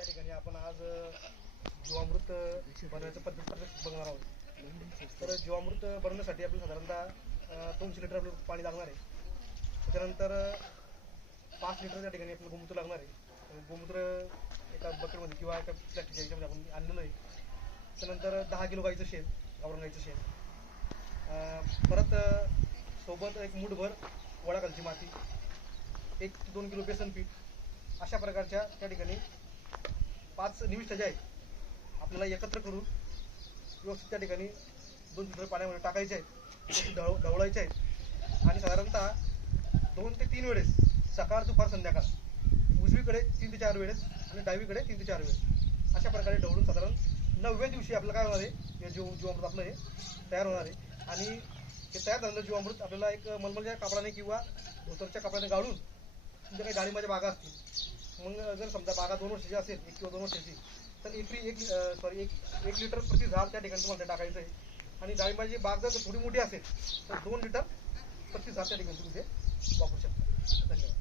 या ठिकाणी आपण आज जीवामृत बनवण्याचं पद्धत बघणार आहोत. तर जीवामृत बनवण्यासाठी आपल्याला साधारणतः 200 लिटर आपलं पाणी लागणार आहे. त्याच्यानंतर 5 लिटर त्या ठिकाणी आपलं गोमूत्र लागणार आहे. गोमूत्र एका बकेटमध्ये किंवा एका प्लॅस्टिकच्या याच्यामध्ये आपण आणलेलं आहे. त्यानंतर 10 किलो गाईचं शेण, गावरान गाईचं शेण, परत सोबत एक मूठभर वडाखालची माती, 1 ते 2 किलो बेसन पीठ, अशा प्रकारच्या त्या ठिकाणी 5 निविष्ठा ज्या आहेत आपल्याला एकत्र करून व्यवस्थित त्या ठिकाणी 2 लिटर पाण्यामध्ये टाकायचे आहेत, ढवळायचे आहेत आणि साधारणतः 2 ते 3 वेळेस, सकाळ दुपार संध्याकाळ, उजवीकडे 3 ते 4 वेळेस आणि डावीकडे 3 ते 4 वेळेस अशा प्रकारे ढवळून साधारण 9व्या दिवशी आपल्याला काय होणार आहे, हे जीवामृत आपलं हे तयार होणार आहे. आणि हे तयार झालेलं जीवामृत आपल्याला एक मलमलच्या कापडाने किंवा धोतरच्या कापडाने गाळून, तुमच्या काही डाळिंबाच्या बागा असतील, मग जर समजा बागा 2 वर्षाची असेल, 1 किंवा 2 वर्षाची, तर 1 लिटर प्रति झाड त्या ठिकाणी तुम्हाला टाकायचं आहे. आणि डाळिंबाची बाग जर थोडी मोठी असेल तर 2 लिटर प्रति झाड त्या ठिकाणी तुम्ही ते वापरू शकता. धन्यवाद.